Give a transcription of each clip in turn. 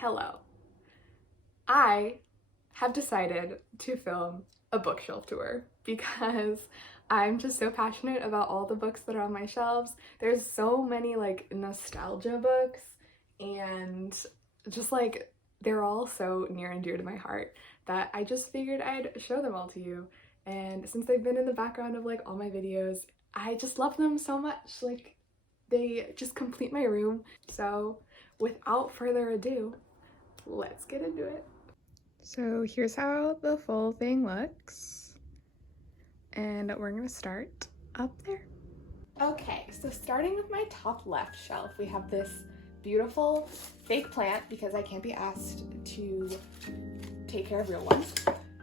Hello. I have decided to film a bookshelf tour because I'm just so passionate about all the books that are on my shelves. There's so many like nostalgia books and just like they're all so near and dear to my heart that I just figured I'd show them all to you. And since they've been in the background of like all my videos, I just love them so much. Like they just complete my room. So without further ado, let's get into it. So here's how the full thing looks. And we're gonna start up there. Okay, so starting with my top left shelf, we have this beautiful fake plant because I can't be asked to take care of real ones.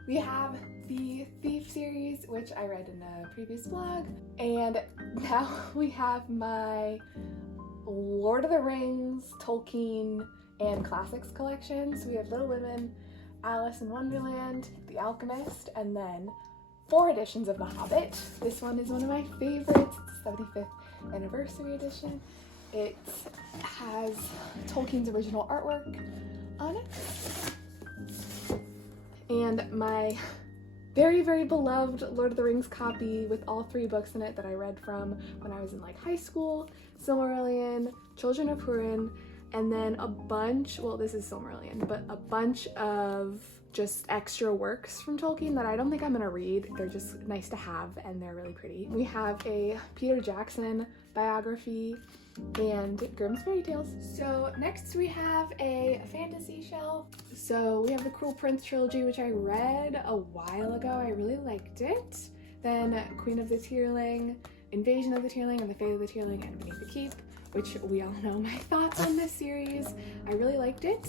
We have the Thief series, which I read in a previous vlog. And now we have my Lord of the Rings, Tolkien, and Classics collection. So we have Little Women, Alice in Wonderland, The Alchemist, and then 4 editions of The Hobbit. This one is one of my favorites. It's the 75th anniversary edition. It has Tolkien's original artwork on it. And my very, very beloved Lord of the Rings copy with all 3 books in it that I read from when I was in like high school: Silmarillion, Children of Hurin, and then a bunch, well, this is Silmarillion, but a bunch of just extra works from Tolkien that I don't think I'm gonna read. They're just nice to have and they're really pretty. We have a Peter Jackson biography and Grimm's Fairy Tales. So next we have a fantasy shelf. So we have the Cruel Prince trilogy, which I read a while ago. I really liked it. Then Queen of the Tearling, Invasion of the Tearling, and The Fate of the Tearling, and Beneath the Keep, which we all know my thoughts on this series. I really liked it.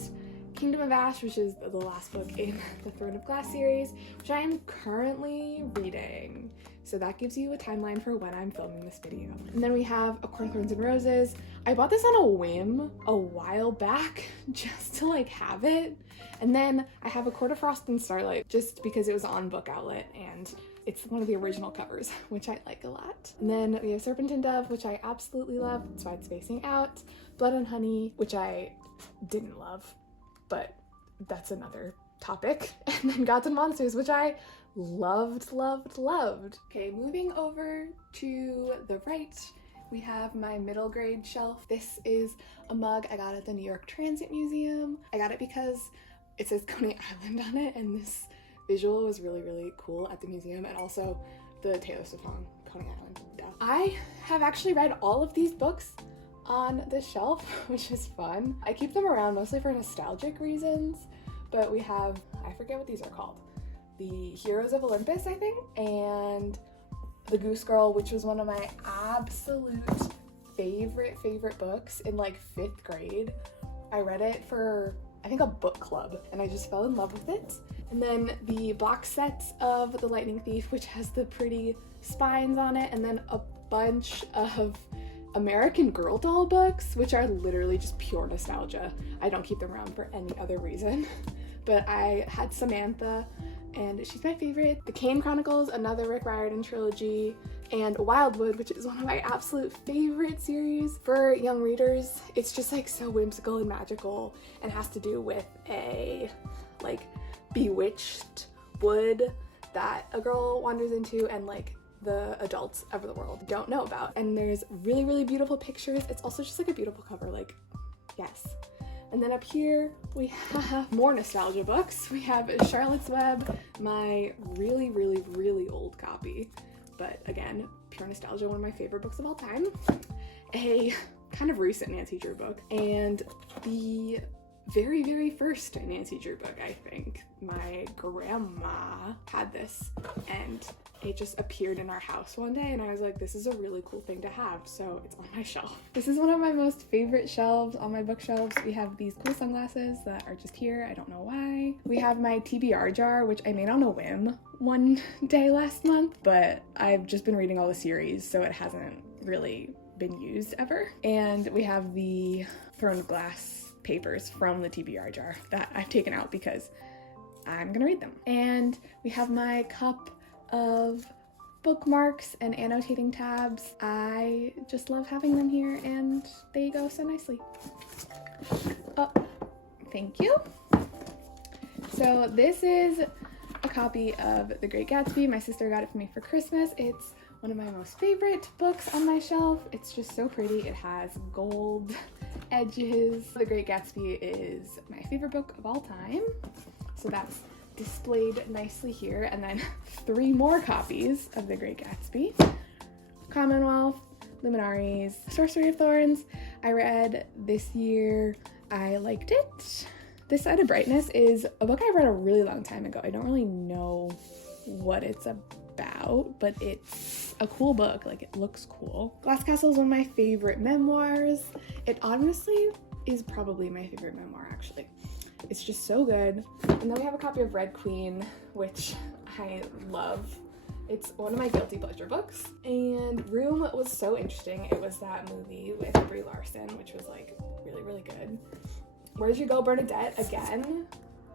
Kingdom of Ash, which is the last book in the Throne of Glass series, which I am currently reading. So that gives you a timeline for when I'm filming this video. And then we have A Court of Thorns and Roses. I bought this on a whim a while back just to like have it. And then I have A Court of Frost and Starlight just because it was on Book Outlet and it's one of the original covers, which I like a lot. And then we have Serpent and Dove, which I absolutely love. That's why it's facing out. Blood and Honey, which I didn't love, but that's another topic. And then Gods and Monsters, which I loved. Okay, moving over to the right, we have my middle grade shelf. This is a mug I got at the New York Transit Museum. I got it because it says Coney Island on it, and this visual was really, really cool at the museum, and also the Taylor Swift song, Coney Island. Duh. I have actually read all of these books on the shelf, which is fun. I keep them around mostly for nostalgic reasons, but we have, I forget what these are called, the Heroes of Olympus, I think, and The Goose Girl, which was one of my absolute favorite books in like 5th grade. I read it for, I think, a book club, and I just fell in love with it. And then the box sets of The Lightning Thief, which has the pretty spines on it, and then a bunch of American Girl doll books, which are literally just pure nostalgia. I don't keep them around for any other reason. But I had Samantha, and she's my favorite. The Kane Chronicles, another Rick Riordan trilogy, and Wildwood, which is one of my absolute favorite series for young readers. It's just like so whimsical and magical and has to do with a like bewitched wood that a girl wanders into and like the adults of the world don't know about. And there's really, really beautiful pictures. It's also just like a beautiful cover, like, yes. And then up here we have more nostalgia books. We have Charlotte's Web, my really, really, really old copy, but again, pure nostalgia, one of my favorite books of all time. A kind of recent Nancy Drew book, and the very, very first Nancy Drew book, I think. My grandma had this, and it just appeared in our house one day, and I was like, this is a really cool thing to have, so it's on my shelf. This is one of my most favorite shelves on my bookshelves. We have these cool sunglasses that are just here. I don't know why. We have my TBR jar, which I made on a whim one day last month, but I've just been reading all the series, so it hasn't really been used ever. And we have the Throne of Glass papers from the TBR jar that I've taken out because I'm gonna read them. And we have my cup of bookmarks and annotating tabs. I just love having them here, and they go so nicely. Oh, Thank you. So this is a copy of The Great Gatsby. My sister got it for me for Christmas. It's one of my most favorite books on my shelf. It's just so pretty. It has gold edges. The Great Gatsby is my favorite book of all time. So that's displayed nicely here. And then 3 more copies of The Great Gatsby. Commonwealth, Luminaries, Sorcery of Thorns. I read this year. I liked it. This Side of Brightness is a book I read a really long time ago. I don't really know what it's about, but it's a cool book. Like, it looks cool. Glass Castle is one of my favorite memoirs. It honestly is probably my favorite memoir, actually. It's just so good. And then we have a copy of Red Queen, which I love. It's one of my guilty pleasure books. And Room was so interesting. It was that movie with Brie Larson, which was like really, really good. Where Did You Go, Bernadette? Again,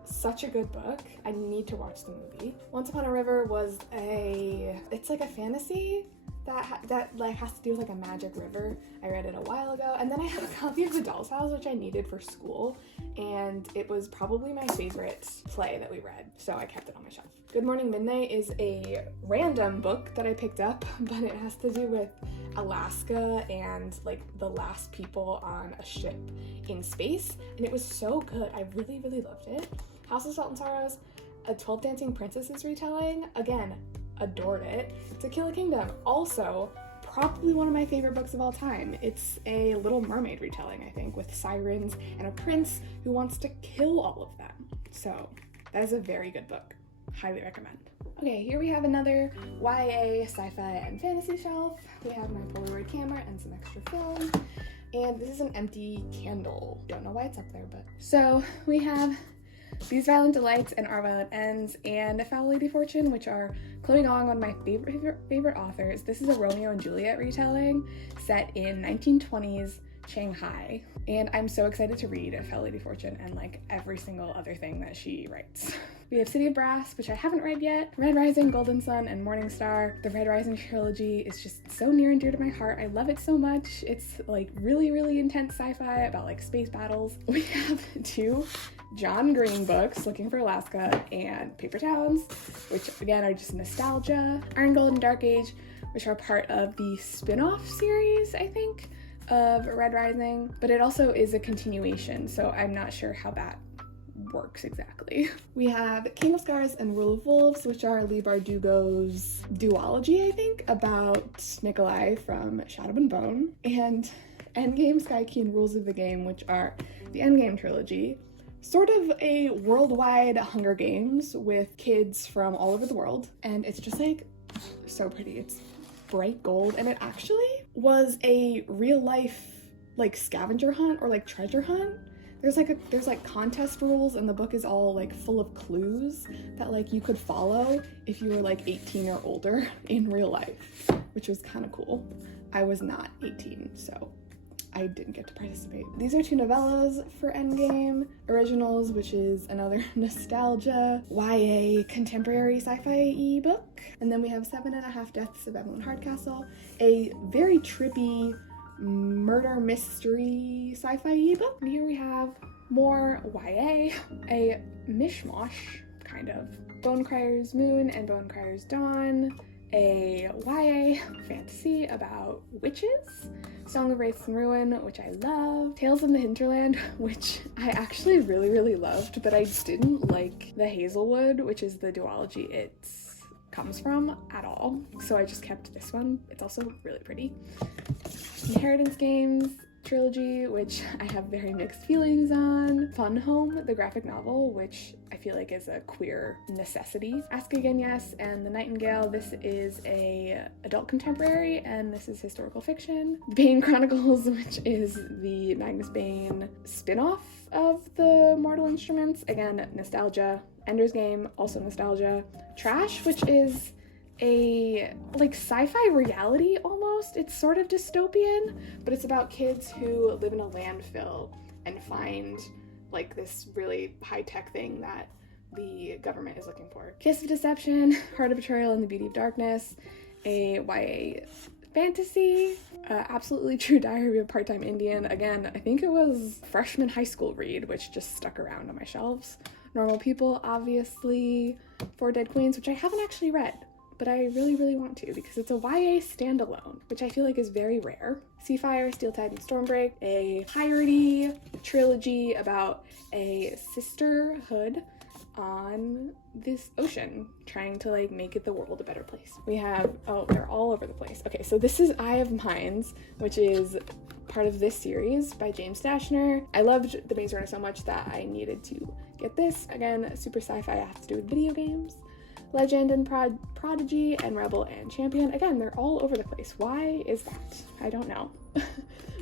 such a good book. I need to watch the movie. Once Upon a River was it's like a fantasy that like has to do with like a magic river. I read it a while ago. And then I have a copy of The Doll's House, which I needed for school. And it was probably my favorite play that we read. So I kept it on my shelf. Good Morning Midnight is a random book that I picked up, but it has to do with Alaska and like the last people on a ship in space. And it was so good. I really, really loved it. House of Salt and Sorrows, a 12 Dancing Princesses retelling. Again, adored it. To Kill a Kingdom, also probably one of my favorite books of all time. It's a Little Mermaid retelling, I think, with sirens and a prince who wants to kill all of them. So that is a very good book. Highly recommend. Okay, here we have another YA, sci-fi, and fantasy shelf. We have my Polaroid camera and some extra film. And this is an empty candle. Don't know why it's up there, but... So we have These Violent Delights and Our Violent Ends and Foul Lady Fortune, which are Chloe Ngong, one of my favorite authors. This is a Romeo and Juliet retelling set in 1920s Shanghai. And I'm so excited to read A Foul Lady Fortune and like every single other thing that she writes. We have City of Brass, which I haven't read yet, Red Rising, Golden Sun, and Morning Star. The Red Rising trilogy is just so near and dear to my heart. I love it so much. It's like really, really intense sci-fi about like space battles. We have 2 John Green books, Looking for Alaska and Paper Towns, which again are just nostalgia. Iron Gold and Dark Age, which are part of the spin-off series, I think, of Red Rising, but it also is a continuation, so I'm not sure how that works exactly. We have King of Scars and Rule of Wolves, which are Leigh Bardugo's duology, I think, about Nikolai from Shadow and Bone, and Endgame, Sky Key, and Rules of the Game, which are the Endgame trilogy. Sort of a worldwide Hunger Games with kids from all over the world, and it's just like so pretty. It's bright gold, and it actually was a real life like scavenger hunt or like treasure hunt. There's like contest rules, and the book is all like full of clues that like you could follow if you were like 18 or older in real life, which was kind of cool. I was not 18, so I didn't get to participate. These are 2 novellas for Endgame. Originals, which is another nostalgia, YA, contemporary sci-fi ebook. And then we have 7.5 Deaths of Evelyn Hardcastle, a very trippy murder mystery sci-fi ebook. And here we have more YA, a mishmash, kind of. Bonecryer's Moon and Bonecryer's Dawn, a YA fantasy about witches. Song of Wraiths and Ruin, which I love. Tales of the Hinterland, which I actually really, really loved, but I didn't like the Hazelwood, which is the duology it comes from, at all. So I just kept this one. It's also really pretty. Inheritance Games trilogy, which I have very mixed feelings on. Fun Home, the graphic novel, which I feel like is a queer necessity. Ask Again Yes and The Nightingale, this is a adult contemporary, and this is historical fiction. The Bane Chronicles, which is the Magnus Bane spin-off of the Mortal Instruments, again, nostalgia. Ender's Game, also nostalgia. Trash, which is a like sci-fi reality almost. It's sort of dystopian, but it's about kids who live in a landfill and find like this really high-tech thing that the government is looking for. Kiss of Deception, Heart of Betrayal, and The Beauty of Darkness, a YA Fantasy, Absolutely True Diary of a Part-Time Indian. Again, I think it was freshman high school read, which just stuck around on my shelves. Normal People, obviously. Four Dead Queens, which I haven't actually read, but I really, really want to because it's a YA standalone, which I feel like is very rare. Seafire, Steel Tide, and Stormbreak, a piratey trilogy about a sisterhood on this ocean trying to like make it the world a better place. We have, oh, they're all over the place. Okay, so this is Eye of Mines, which is part of this series by James Dashner. I loved the Maze Runner so much that I needed to get this. Again, super sci-fi, has to do with video games. Legend and Prodigy and Rebel and Champion. Again, they're all over the place. Why is that? I don't know.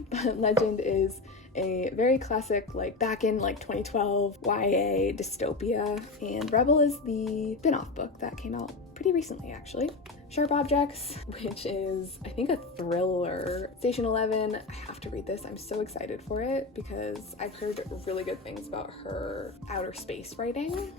But Legend is a very classic, like back in like 2012 YA dystopia, and Rebel is the spin-off book that came out pretty recently actually. Sharp Objects, which is I think a thriller. Station 11, I have to read this. I'm so excited for it because I've heard really good things about her outer space writing.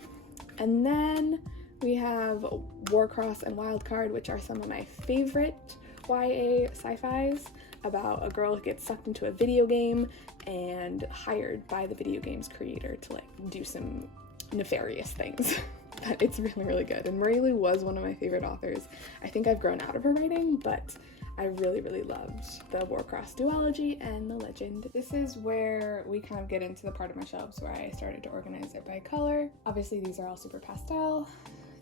And then we have Warcross and Wildcard, which are some of my favorite YA sci-fis about a girl who gets sucked into a video game and hired by the video game's creator to like do some nefarious things. But it's really, really good. And Marie Lu was one of my favorite authors. I think I've grown out of her writing, but I really, really loved the Warcross duology and the Legend. This is where we kind of get into the part of my shelves where I started to organize it by color. Obviously, these are all super pastel.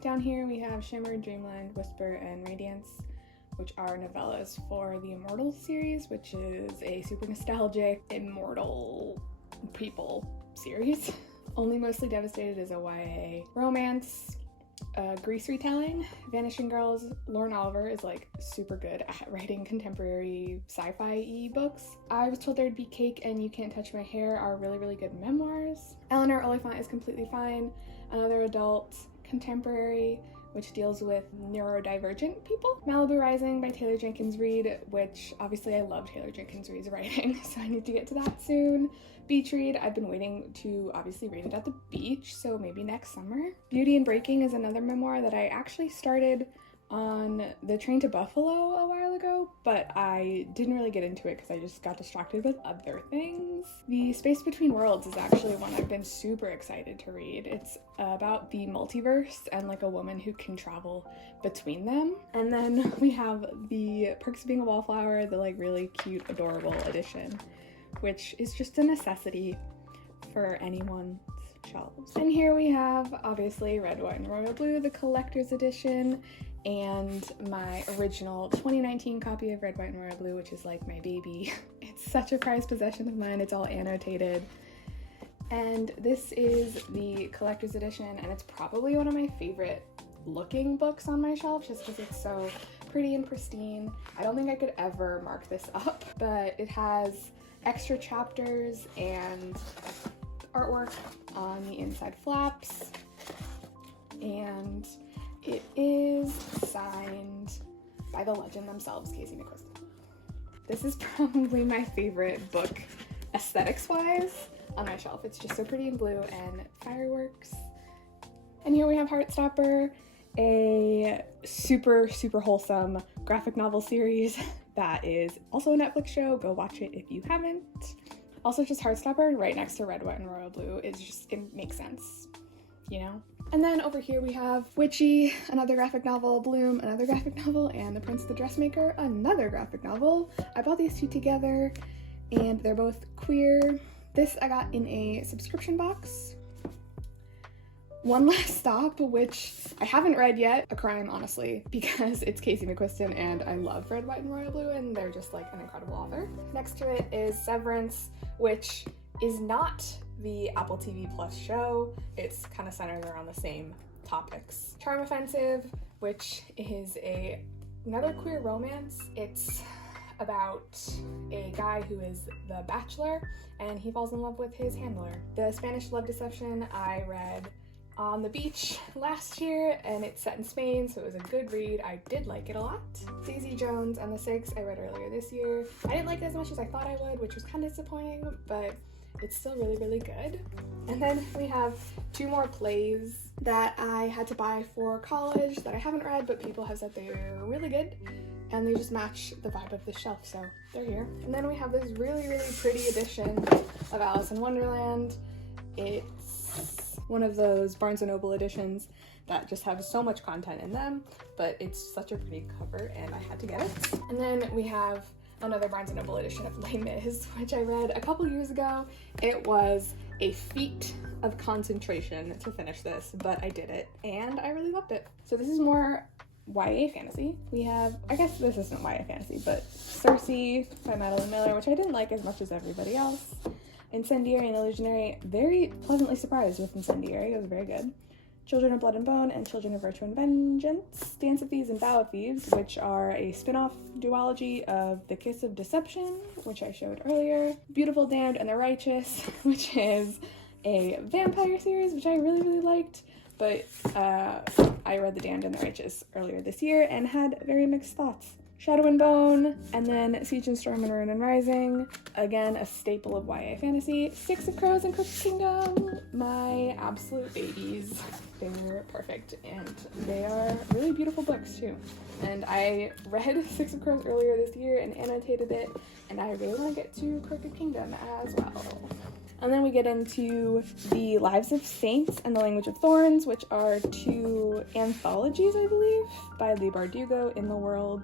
Down here we have Shimmer, Dreamland, Whisper, and Radiance, which are novellas for the Immortal series, which is a super nostalgic immortal people series. Only Mostly Devastated is a YA romance. Grease retelling. Vanishing Girls, Lauren Oliver is like super good at writing contemporary sci-fi books. I Was Told There'd Be Cake and You Can't Touch My Hair are really, really good memoirs. Eleanor Oliphant is Completely Fine, another adult contemporary which deals with neurodivergent people. Malibu Rising by Taylor Jenkins Reid, which obviously I love Taylor Jenkins Reid's writing, so I need to get to that soon. Beach read, I've been waiting to obviously read it at the beach, so maybe next summer. Beauty and Breaking is another memoir that I actually started on the train to Buffalo a while ago, but I didn't really get into it because I just got distracted with other things. The Space Between Worlds is actually one I've been super excited to read. It's about the multiverse and like a woman who can travel between them. And then we have the Perks of Being a Wallflower, the like really cute, adorable edition, which is just a necessity for anyone's shelves. And here we have obviously Red, White, and Royal Blue, the collector's edition, and my original 2019 copy of Red, White, and Royal Blue, which is like my baby. It's such a prized possession of mine. It's all annotated. And this is the collector's edition, and it's probably one of my favorite looking books on my shelf just because it's so pretty and pristine. I don't think I could ever mark this up, but it has extra chapters and artwork on the inside flaps, and it is signed by the legend themselves, Casey McQuiston. This is probably my favorite book aesthetics-wise on my shelf. It's just so pretty and blue and fireworks. And here we have Heartstopper, a super, super wholesome graphic novel series that is also a Netflix show. Go watch it if you haven't. Also, just Heartstopper right next to Red, White, and Royal Blue is just, it makes sense, you know? And then over here we have Witchy, another graphic novel, Bloom, another graphic novel, and The Prince the Dressmaker, another graphic novel. I bought these two together, and they're both queer. This I got in a subscription box. One Last Stop, which I haven't read yet, a crime, honestly, because it's Casey McQuiston, and I love Red, White, and Royal Blue, and they're just like an incredible author. Next to it is Severance, which is not the Apple TV Plus show. It's kind of centered around the same topics. Charm Offensive, which is another queer romance. It's about a guy who is the bachelor and he falls in love with his handler. The Spanish Love Deception I read on the beach last year, and it's set in Spain, so it was a good read. I did like it a lot. Daisy Jones and the Six I read earlier this year. I didn't like it as much as I thought I would, which was kind of disappointing, but it's still really, really good. And then we have two more plays that I had to buy for college that I haven't read, but people have said they're really good. and they just match the vibe of the shelf, so they're here. And then we have this really, really pretty edition of Alice in Wonderland. It's one of those Barnes & Noble editions that just have so much content in them, but it's such a pretty cover and I had to get it. And then we have another Barnes & Noble edition of Les Mis, which I read a couple years ago. It was a feat of concentration to finish this, but I did it and I really loved it. So this is more YA fantasy. We have, I guess this isn't YA fantasy, but Circe by Madeline Miller, which I didn't like as much as everybody else. Incendiary and Illusionary, very pleasantly surprised with Incendiary, it was very good. Children of Blood and Bone and Children of Virtue and Vengeance, Dance of Thieves and Vow of Thieves, which are a spin-off duology of The Kiss of Deception, which I showed earlier. Beautiful Damned and the Righteous, which is a vampire series, which I really, really liked, but I read The Damned and the Righteous earlier this year and had very mixed thoughts. Shadow and Bone, and then Siege and Storm and Ruin and Rising, again a staple of YA fantasy. Six of Crows and Crooked Kingdom, my absolute babies. They're perfect and they are really beautiful books too. And I read Six of Crows earlier this year and annotated it, and I really want to get to Crooked Kingdom as well. And then we get into the Lives of Saints and the Language of Thorns, which are two anthologies, I believe, by Leigh Bardugo in the world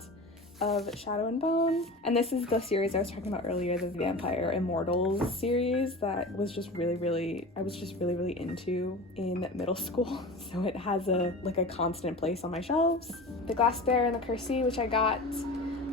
of Shadow and Bone. And this is the series I was talking about earlier, the Vampire Immortals series that was just really into in middle school. So it has a constant place on my shelves. The Glass Bear and the Curse, which I got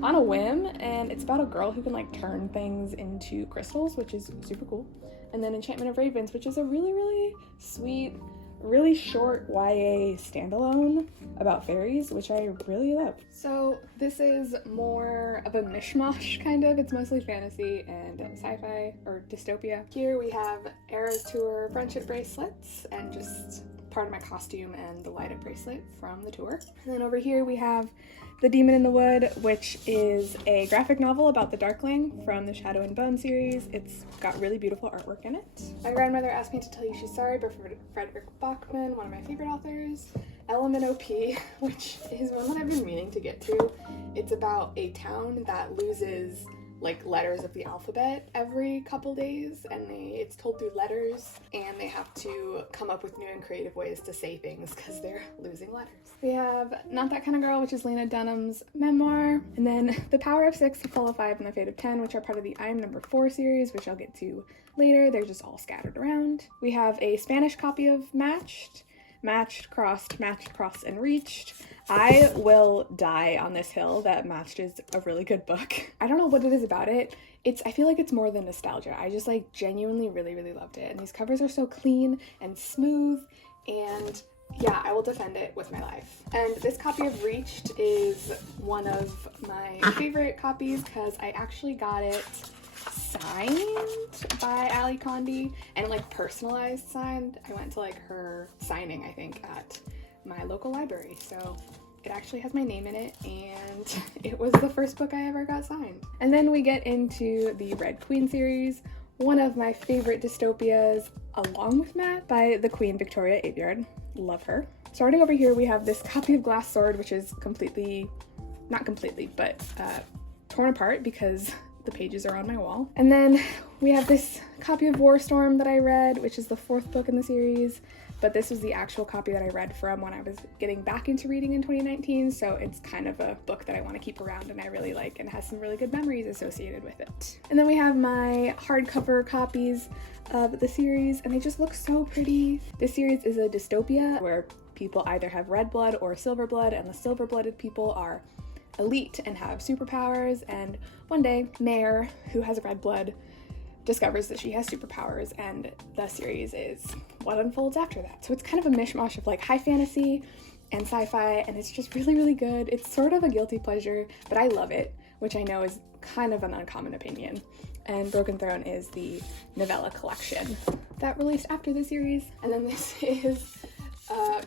on a whim, and it's about a girl who can turn things into crystals, which is super cool. And then Enchantment of Ravens, which is a really sweet, really short YA standalone about fairies, which I really love. So this is more of a mishmash kind of. It's mostly fantasy and sci-fi or dystopia. Here we have Eras Tour friendship bracelets and just part of my costume and the light up bracelet from the tour. And then over here we have The Demon in the Wood, which is a graphic novel about the Darkling from the Shadow and Bone series. It's got really beautiful artwork in it. My grandmother asked me to tell you she's sorry, but for Frederick Bachman, one of my favorite authors. LMNOP, which is one that I've been meaning to get to. It's about a town that loses letters of the alphabet every couple days, and it's told through letters, and they have to come up with new and creative ways to say things because they're losing letters. We have Not That Kind of Girl, which is Lena Dunham's memoir, and then The Power of Six, The Fall of Five, and The Fate of 10, which are part of the I Am Number 4 series, which I'll get to later. They're just all scattered around. We have a Spanish copy of Matched, Crossed, and Reached. I will die on this hill that Matched is a really good book. I don't know what it is about it. I feel like it's more than nostalgia. I just genuinely really loved it. And these covers are so clean and smooth, and yeah, I will defend it with my life. And this copy of Reached is one of my favorite copies because I actually got it signed by Ali Condi and personalized signed. I went to her signing, I think, at my local library, so it actually has my name in it, and it was the first book I ever got signed. And then we get into the Red Queen series, one of my favorite dystopias, along with Matt, by the Queen Victoria Aveyard. Love her. Starting over here, we have this copy of Glass Sword, which is not completely, but torn apart because the pages are on my wall. And then we have this copy of Warstorm that I read, which is the 4th book in the series, but this was the actual copy that I read from when I was getting back into reading in 2019, so it's kind of a book that I want to keep around and I really like and has some really good memories associated with it. And then we have my hardcover copies of the series, and they just look so pretty. This series is a dystopia where people either have red blood or silver blood, and the silver-blooded people are elite and have superpowers, and one day Mare, who has red blood, discovers that she has superpowers, and the series is what unfolds after that. So it's kind of a mishmash of high fantasy and sci-fi, and it's just really good. It's sort of a guilty pleasure, but I love it, which I know is kind of an uncommon opinion. And Broken Throne is the novella collection that released after the series. And then this is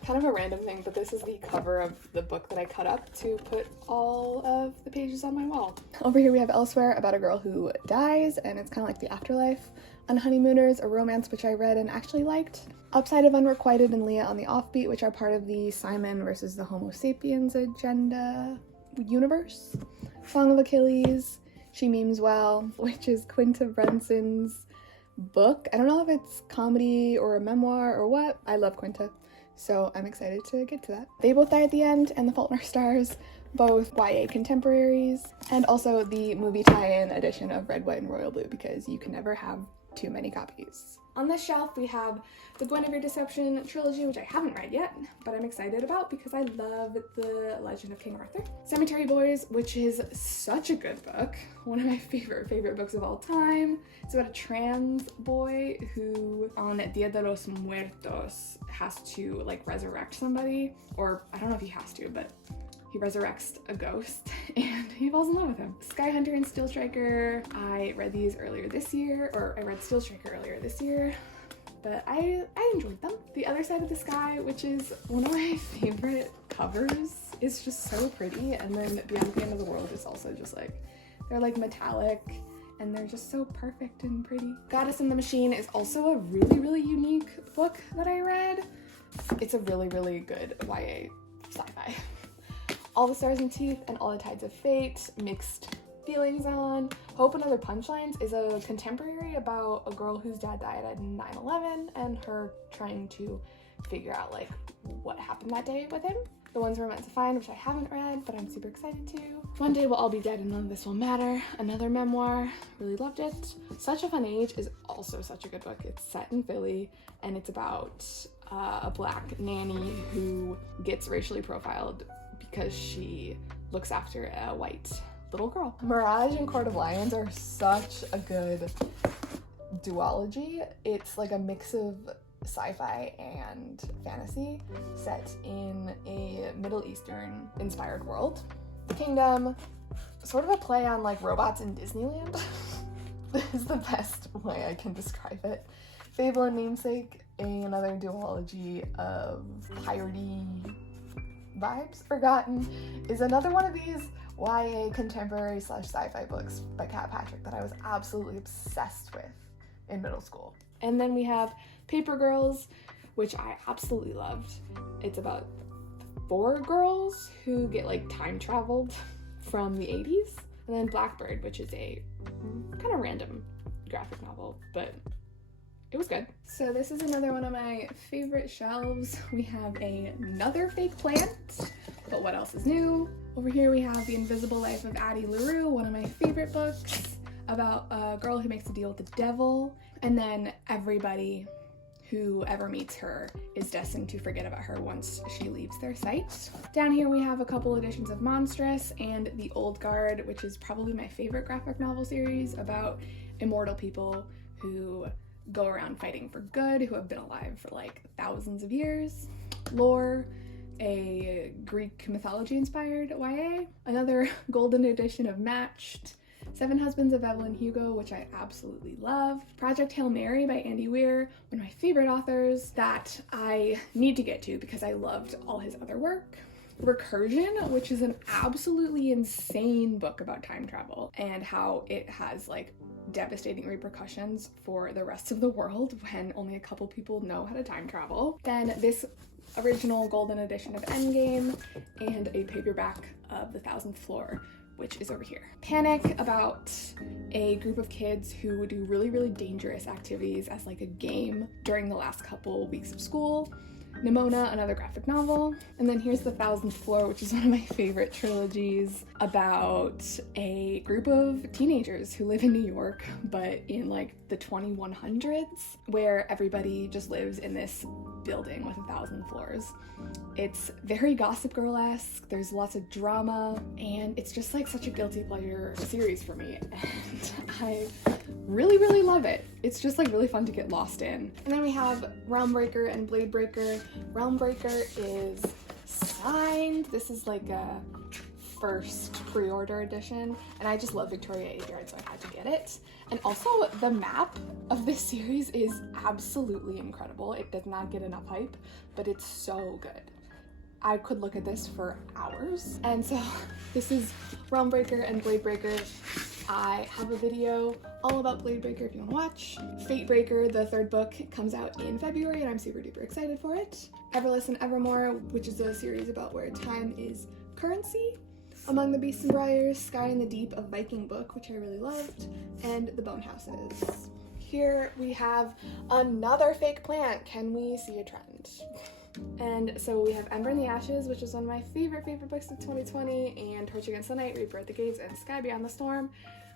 kind of a random thing, but this is the cover of the book that I cut up to put all of the pages on my wall. Over here we have Elsewhere, about a girl who dies, and it's kind of like the afterlife. Unhoneymooners, a romance which I read and actually liked. Upside of Unrequited and Leah on the Offbeat, which are part of the Simon versus the Homo sapiens agenda universe. Song of Achilles, She Memes Well, which is Quinta Brunson's book. I don't know if it's comedy or a memoir or what. I love Quinta, so I'm excited to get to that. They Both Die at the End and The Fault in Our Stars, both YA contemporaries, and also the movie tie-in edition of Red, White, and Royal Blue, because you can never have too many copies. On this shelf we have the Guinevere Deception trilogy, which I haven't read yet, but I'm excited about because I love the Legend of King Arthur. Cemetery Boys, which is such a good book, one of my favorite books of all time. It's about a trans boy who on Dia de los Muertos has to like resurrect somebody, or I don't know if he has to, but he resurrects a ghost and he falls in love with him. Sky Hunter and Steel Striker, I read these earlier this year, or I read Steel Striker earlier this year, but I enjoyed them. The Other Side of the Sky, which is one of my favorite covers, is just so pretty, and then Beyond the End of the World is also just like, they're like metallic and they're just so perfect and pretty. Goddess and the Machine is also a really unique book that I read. It's a really good YA sci-fi. All the Stars and Teeth and All the Tides of Fate, mixed feelings on. Hope and Other Punchlines is a contemporary about a girl whose dad died at 9/11 and her trying to figure out like what happened that day with him. The Ones We're Meant to Find, which I haven't read, but I'm super excited to. One Day We'll All Be Dead and None of This Will Matter, another memoir, really loved it. Such a Fun Age is also such a good book. It's set in Philly and it's about a black nanny who gets racially profiled because she looks after a white little girl. Mirage and Court of Lions are such a good duology. It's like a mix of sci-fi and fantasy set in a Middle Eastern inspired world. The Kingdom, sort of a play on like robots in Disneyland is the best way I can describe it. Fable and Namesake, another duology of piratey vibes. Forgotten is another one of these YA contemporary / sci-fi books by Kat Patrick that I was absolutely obsessed with in middle school. And then we have Paper Girls, which I absolutely loved. It's about 4 girls who get like time traveled from the 80s. And then Blackbird, which is a kind of random graphic novel, but it was good. So this is another one of my favorite shelves. We have another fake plant, but what else is new? Over here we have The Invisible Life of Addie LaRue, one of my favorite books about a girl who makes a deal with the devil, and then everybody who ever meets her is destined to forget about her once she leaves their sight. Down here we have a couple editions of Monstrous and The Old Guard, which is probably my favorite graphic novel series about immortal people who go around fighting for good, who have been alive for like thousands of years. Lore, a Greek mythology inspired YA. Another golden edition of Matched. 7 Husbands of Evelyn Hugo, which I absolutely love. Project Hail Mary by Andy Weir, one of my favorite authors that I need to get to because I loved all his other work. Recursion, which is an absolutely insane book about time travel and how it has like devastating repercussions for the rest of the world when only a couple people know how to time travel. Then this original golden edition of Endgame and a paperback of The 1000th Floor, which is over here. Panic, about a group of kids who do really dangerous activities as like a game during the last couple weeks of school. Nimona, another graphic novel. And then here's The 1000th Floor, which is one of my favorite trilogies about a group of teenagers who live in New York, but in like the 2100s, where everybody just lives in this building with 1,000 floors. It's very Gossip Girl-esque, there's lots of drama, and it's just like such a guilty pleasure series for me, and I really love it. It's just like really fun to get lost in. And then we have Realmbreaker and Bladebreaker. Realmbreaker is signed. This is like a first pre-order edition, and I just love Victoria Aveyard, so I had to get it. And also the map of this series is absolutely incredible. It does not get enough hype, but it's so good. I could look at this for hours. And so this is Realmbreaker and Bladebreaker. I have a video all about Bladebreaker if you want to watch. Fatebreaker, the 3rd book, comes out in February and I'm super duper excited for it. Everless and Evermore, which is a series about where time is currency. Among the Beasts and Briars, Sky in the Deep, a Viking book, which I really loved, and The Bone Houses. Here we have another fake plant. Can we see a trend? And so we have Ember in the Ashes, which is one of my favorite books of 2020, and Torch Against the Night, Reaper at the Gates, and Sky Beyond the Storm,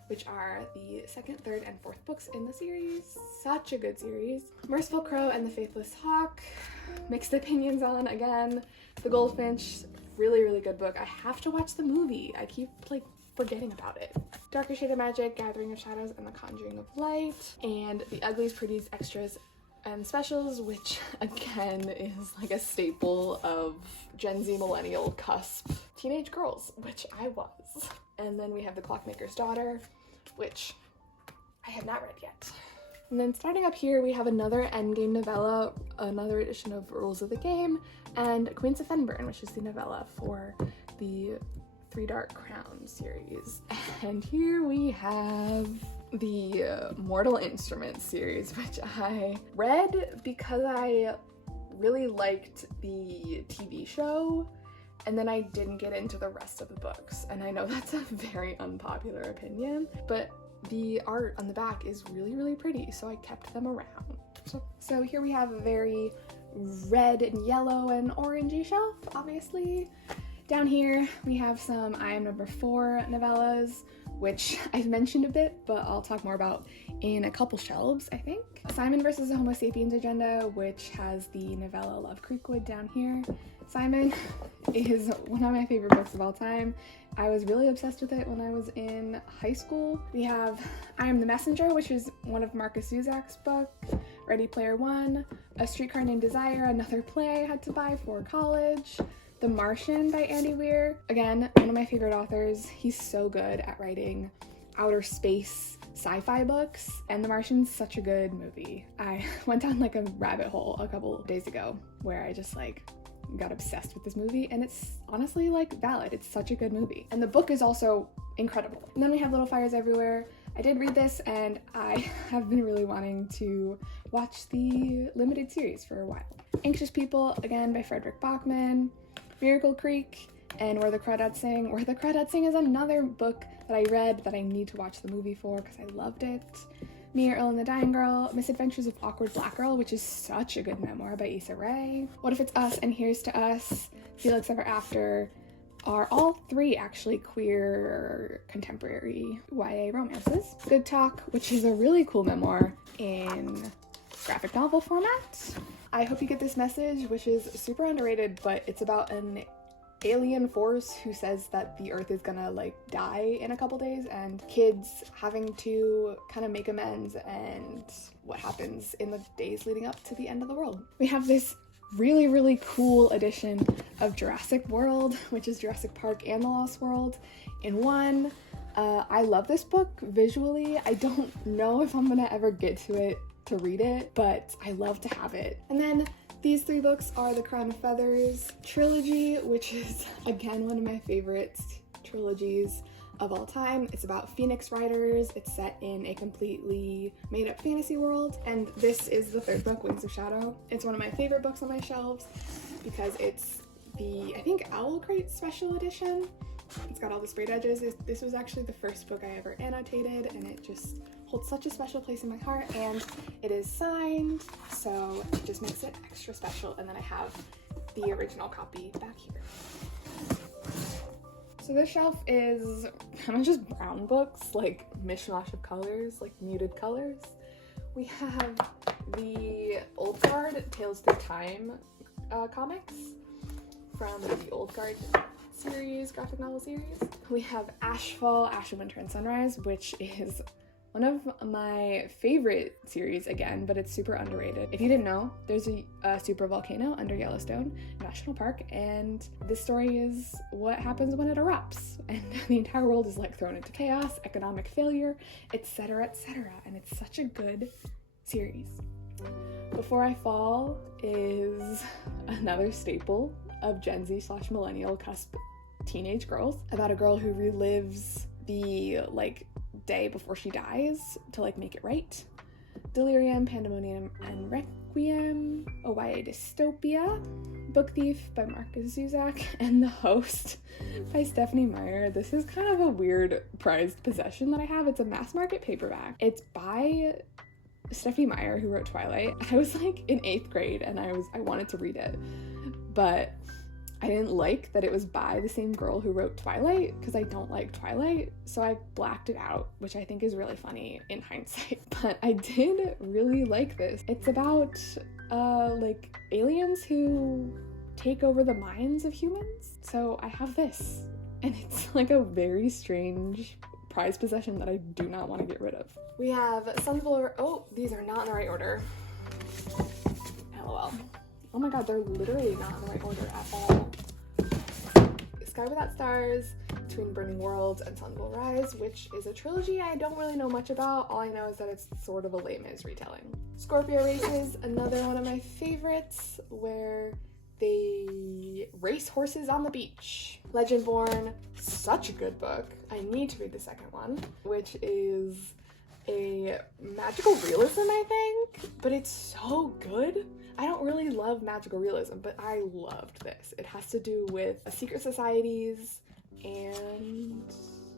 which are the second, third, and fourth books in the series. Such a good series. Merciful Crow and the Faithless Hawk, mixed opinions on again. The Goldfinch, really good book. I have to watch the movie. I keep forgetting about it. Darker Shade of Magic, Gathering of Shadows, and The Conjuring of Light, and The Uglies, Pretties, Extras, and Specials, which again is like a staple of Gen Z millennial cusp teenage girls, which I was. And then we have The Clockmaker's Daughter, which I have not read yet. And then starting up here, we have another Endgame novella, another edition of Rules of the Game, and Queens of Fenburn, which is the novella for the Three Dark Crowns series. And here we have the Mortal Instruments series, which I read because I really liked the TV show, and then I didn't get into the rest of the books. And I know that's a very unpopular opinion, but the art on the back is really pretty, so I kept them around. So here we have a very red and yellow and orangey shelf, obviously. Down here we have some I Am Number 4 novellas, which I've mentioned a bit, but I'll talk more about in a couple shelves, I think. Simon versus the Homo Sapiens Agenda, which has the novella Love Creekwood down here. Simon is one of my favorite books of all time. I was really obsessed with it when I was in high school. We have I Am the Messenger, which is one of Marcus Zuzak's books. Ready Player One, A Streetcar Named Desire, another play I had to buy for college. The Martian by Andy Weir. Again, one of my favorite authors. He's so good at writing outer space sci-fi books, and The Martian's such a good movie. I went down like a rabbit hole a couple days ago where I just got obsessed with this movie, and it's honestly valid. It's such a good movie. And the book is also incredible. And then we have Little Fires Everywhere. I did read this, and I have been really wanting to watch the limited series for a while. Anxious People, again by Frederick Bachman. Miracle Creek, and Where the Crawdads Sing. Where the Crawdads Sing is another book that I read that I need to watch the movie for because I loved it. Me, Earl and the Dying Girl, Misadventures of Awkward Black Girl, which is such a good memoir by Issa Rae. What If It's Us and Here's to Us, Felix Ever After, are all three actually queer contemporary YA romances. Good Talk, which is a really cool memoir in graphic novel format. I hope you get this message, which is super underrated, but it's about an alien force who says that the earth is gonna die in a couple days, and kids having to kind of make amends and what happens in the days leading up to the end of the world. We have this really cool edition of Jurassic World, which is Jurassic Park and The Lost World in one. I love this book visually. I don't know if I'm gonna ever get to it to read it, but I love to have it. And then these three books are the Crown of Feathers trilogy, which is again one of my favorite trilogies of all time. It's about Phoenix Riders. It's set in a completely made-up fantasy world, and this is the third book, Wings of Shadow. It's one of my favorite books on my shelves because it's the, I think, Owl Crate special edition. It's got all the sprayed edges. This was actually the first book I ever annotated, and it just holds such a special place in my heart, and it is signed, so it just makes it extra special. And then I have the original copy back here. So this shelf is kind of just brown books, mishmash of colors, muted colors. We have the Old Guard Tales Through Time comics from the Old Guard series, graphic novel series. We have Ashfall, Ash of Winter and Sunrise, which is one of my favorite series again, but it's super underrated. If you didn't know, there's a super volcano under Yellowstone National Park, and this story is what happens when it erupts, and the entire world is thrown into chaos, economic failure, etc., and it's such a good series. Before I Fall is another staple of Gen Z / millennial cusp teenage girls, about a girl who relives the day before she dies to make it right. Delirium, Pandemonium, and Requiem, a YA dystopia. Book Thief by Marcus Zuzak, and The Host by Stephenie Meyer. This is kind of a weird prized possession that I have. It's a mass market paperback. It's by Stephenie Meyer, who wrote Twilight. I was like in 8th grade and I wanted to read it, but I didn't like that it was by the same girl who wrote Twilight, because I don't like Twilight, so I blacked it out, which I think is really funny in hindsight. But I did really like this. It's about like aliens who take over the minds of humans. So I have this, and it's like a very strange prized possession that I do not want to get rid of. We have Sons of Aurora. Oh, these are not in the right order. LOL. Oh my god, they're literally not in the right order at all. Sky Without Stars, Between Burning Worlds, and Sun Will Rise, which is a trilogy I don't really know much about. All I know is that it's sort of a Les Mis retelling. Scorpio Races, another one of my favorites, where they race horses on the beach. Legendborn, such a good book. I need to read the second one, which is a magical realism, I think, but it's so good. I don't really love magical realism, but I loved this. It has to do with secret societies and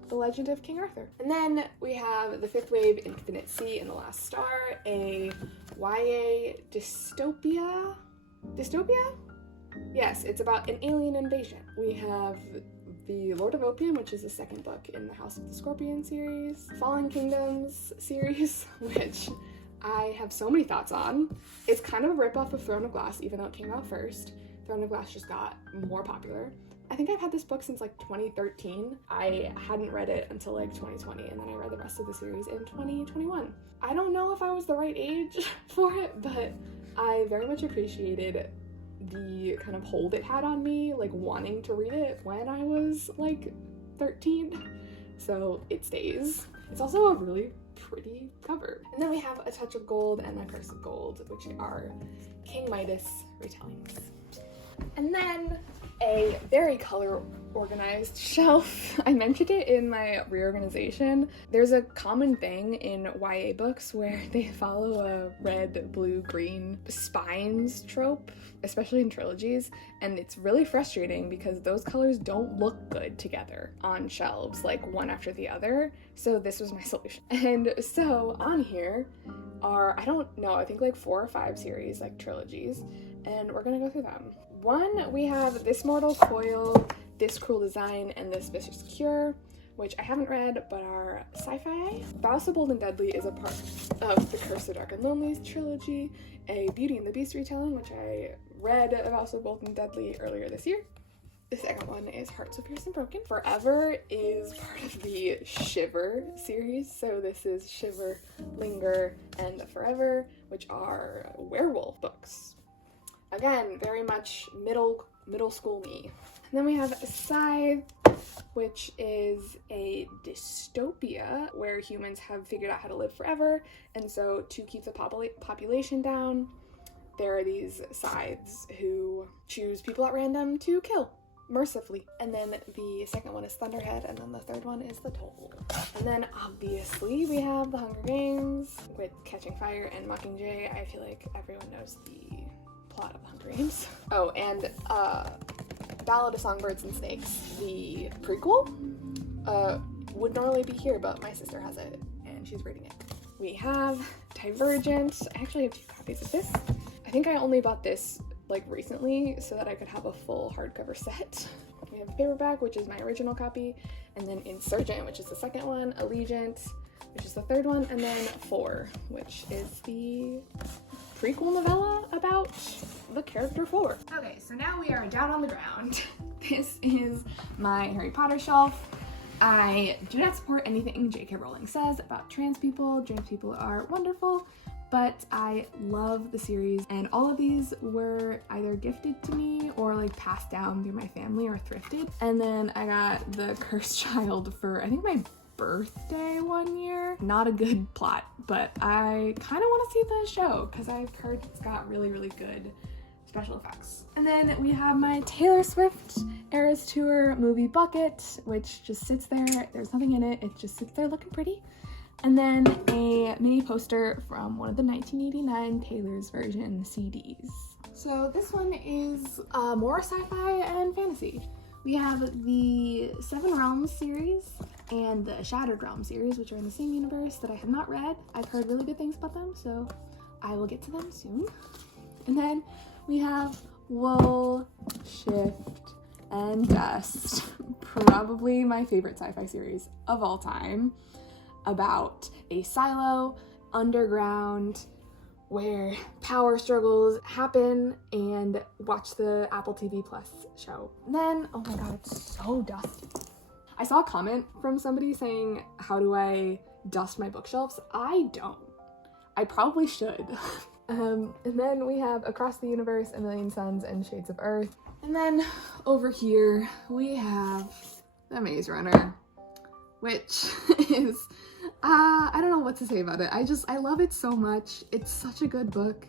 the legend of King Arthur. And then we have The Fifth Wave, Infinite Sea, and The Last Star, a YA dystopia? Dystopia? Yes, it's about an alien invasion. We have The Lord of Opium, which is the second book in the House of the Scorpion series. Fallen Kingdoms series, which I have so many thoughts on. It's kind of a ripoff of Throne of Glass, even though it came out first. Throne of Glass just got more popular. I think I've had this book since like 2013. I hadn't read it until like 2020, and then I read the rest of the series in 2021. I don't know if I was the right age for it, but I very much appreciated the kind of hold it had on me, like wanting to read it when I was like 13. So it stays. It's also a really pretty cover. And then we have A Touch of Gold and A Curse of Gold, which are King Midas retellings. And then a very color organized shelf. I mentioned it in my reorganization. There's a common thing in YA books where they follow a red, blue, green spines trope, especially in trilogies, and it's really frustrating because those colors don't look good together on shelves, like one after the other. So this was my solution. And so on here are, I don't know, I think like 4 or 5 series, like trilogies, and we're gonna go through them. One, we have This Mortal Coil, This Cruel Design, and This Vicious Cure, which I haven't read but are sci-fi. Vows of Bold and Deadly is a part of the Curse of Dark and Lonely trilogy, a Beauty and the Beast retelling, which I read Vows of Bold and Deadly earlier this year. The second one is Hearts of Fierce and Broken. Forever is part of the Shiver series, so this is Shiver, Linger, and Forever, which are werewolf books. Again, very much middle school me. And then we have Scythe, which is a dystopia where humans have figured out how to live forever, and so to keep the population down, there are these scythes who choose people at random to kill mercifully. And then the second one is Thunderhead, and then the third one is The Toll. And then obviously we have The Hunger Games with Catching Fire and Mockingjay. I feel like everyone knows the plot of The Hunger Games. Oh, and Ballad of Songbirds and Snakes, the prequel, would normally be here, but my sister has it and she's reading it. We have Divergent. I actually have 2 copies of this. I think I only bought this like recently so that I could have a full hardcover set. We have Paperback, which is my original copy, and then Insurgent, which is the second one, Allegiant, which is the third one, and then 4, which is the prequel novella about the character 4. Okay, so now we are down on the ground. This is my Harry Potter shelf. I do not support anything J.K. Rowling says about trans people. Trans people are wonderful, but I love the series, and all of these were either gifted to me or like passed down through my family or thrifted. And then I got The Cursed Child for, I think, my birthday one year. Not a good plot, but I kind of want to see the show because I've heard it's got really, really good special effects. And then we have my Taylor Swift Eras Tour movie bucket, which just sits there. There's nothing in it. It just sits there looking pretty. And then a mini poster from one of the 1989 Taylor's version CDs. So this one is more sci-fi and fantasy. We have the Seven Realms series and the Shattered Realms series, which are in the same universe that I have not read. I've heard really good things about them, so I will get to them soon. And then we have Wool, Shift, and Dust, probably my favorite sci-fi series of all time, about a silo underground where power struggles happen, and watch the Apple TV Plus show. And then, oh my god, it's so dusty. I saw a comment from somebody saying, how do I dust my bookshelves? I don't. I probably should. And then we have Across the Universe, A Million Suns, and Shades of Earth. And then over here we have The Maze Runner, which is, I don't know what to say about it. I love it so much. It's such a good book.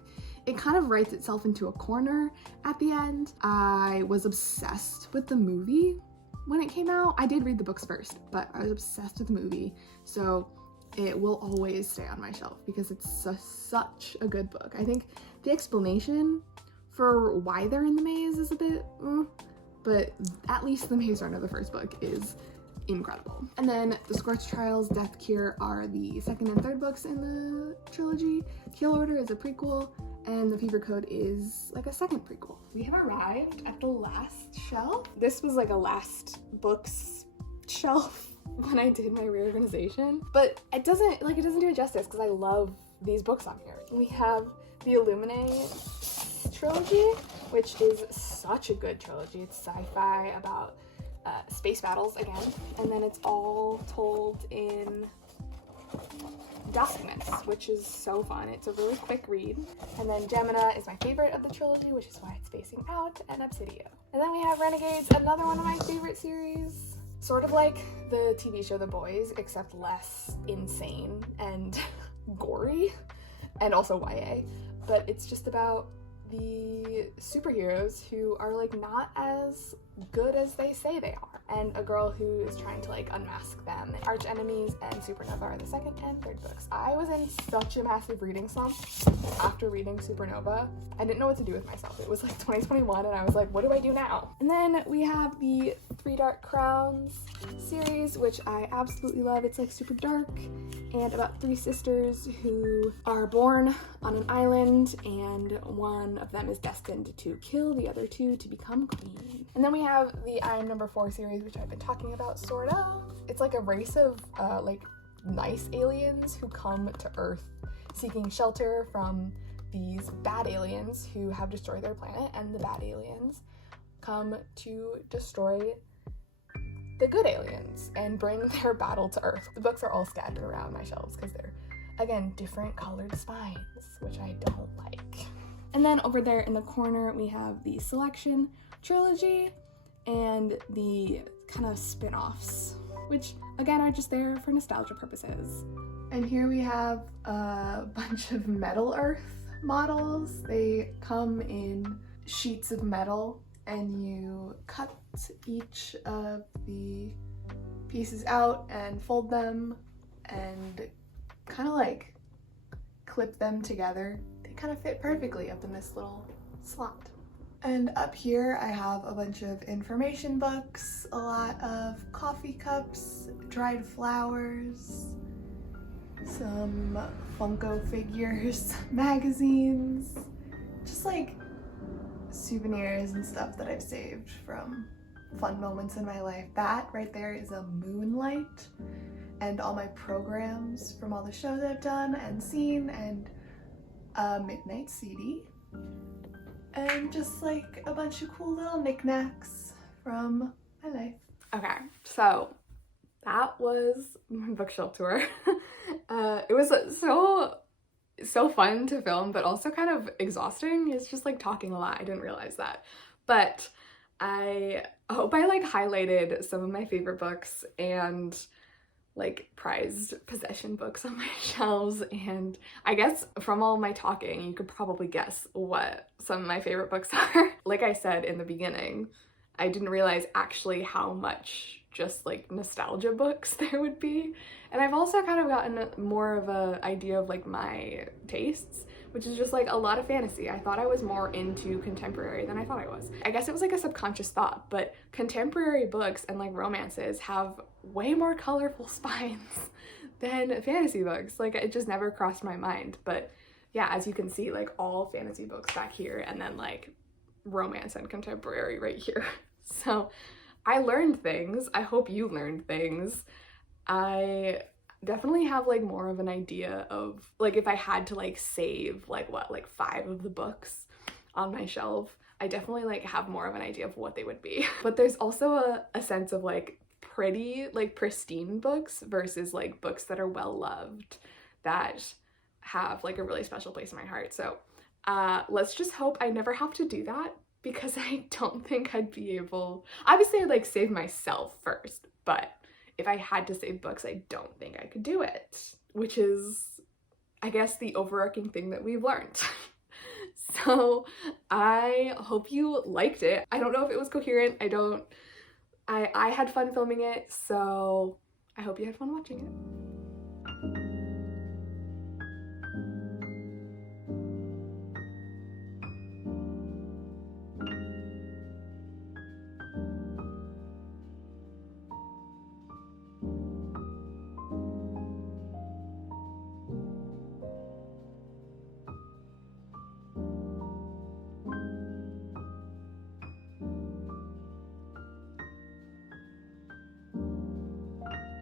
It kind of writes itself into a corner at the end. I was obsessed with the movie when it came out. I did read the books first, but I was obsessed with the movie. So it will always stay on my shelf because it's such a good book. I think the explanation for why they're in the maze is a bit, but at least The Maze Runner, the first book, is incredible. And then The Scorched Trials, Death Cure are the second and third books in the trilogy. Kill Order is a prequel, and The Fever Code is like a second prequel. We have arrived at the last shelf. This was like a last books shelf when I did my reorganization, but it doesn't do it justice because I love these books on here. We have the Illuminae trilogy, which is such a good trilogy. It's sci-fi about space battles again, and then it's all told in Duskness, which is so fun. It's a really quick read. And then Gemina is my favorite of the trilogy, which is why it's spacing out, and Obsidio. And then we have Renegades, another one of my favorite series. Sort of like the TV show The Boys, except less insane and gory, and also YA. But it's just about the superheroes who are like not as good as they say they are, and a girl who is trying to like unmask them. Arch Enemies and Supernova are the second and third books. I was in such a massive reading slump after reading Supernova. I didn't know what to do with myself. It was like 2021 and I was like, what do I do now? And then we have the Three Dark Crowns series, which I absolutely love. It's like super dark and about three sisters who are born on an island, and one of them is destined to kill the other two to become queen. And then we have the I Am Number 4 series, which I've been talking about, sort of. It's like a race of like nice aliens who come to Earth seeking shelter from these bad aliens who have destroyed their planet, and the bad aliens come to destroy the good aliens and bring their battle to Earth. The books are all scattered around my shelves because they're, again, different colored spines, which I don't like. And then over there in the corner, we have the Selection trilogy and the kind of spin-offs, which again are just there for nostalgia purposes. And here we have a bunch of Metal Earth models. They come in sheets of metal, and you cut each of the pieces out and fold them and kind of like clip them together. They kind of fit perfectly up in this little slot. And up here I have a bunch of information books, a lot of coffee cups, dried flowers, some Funko figures, magazines, just like souvenirs and stuff that I've saved from fun moments in my life. That right there is a Moonlight, and all my programs from all the shows I've done and seen, and a Midnight CD, and just like a bunch of cool little knickknacks from my life. Okay, so that was my bookshelf tour. It was so fun to film, but also kind of exhausting. It's just like talking a lot. I didn't realize that. But I hope I like highlighted some of my favorite books and like prized possession books on my shelves. And I guess from all my talking, you could probably guess what some of my favorite books are. Like I said in the beginning, I didn't realize actually how much just like nostalgia books there would be. And I've also kind of gotten more of an idea of like my tastes, which is just like a lot of fantasy. I thought I was more into contemporary than I thought I was. I guess it was like a subconscious thought, but contemporary books and like romances have way more colorful spines than fantasy books. Like it just never crossed my mind. But yeah, as you can see, like all fantasy books back here and then like romance and contemporary right here. So I learned things. I hope you learned things. I definitely have like more of an idea of like if I had to like save like what, like 5 of the books on my shelf, I definitely like have more of an idea of what they would be. But there's also a sense of like pretty, like pristine books versus like books that are well loved that have like a really special place in my heart. So let's just hope I never have to do that, because I don't think I'd be able. Obviously I'd like save myself first, but if I had to save books, I don't think I could do it, which is, I guess, the overarching thing that we've learned. So I hope you liked it. I don't know if it was coherent. I had fun filming it, so I hope you had fun watching it.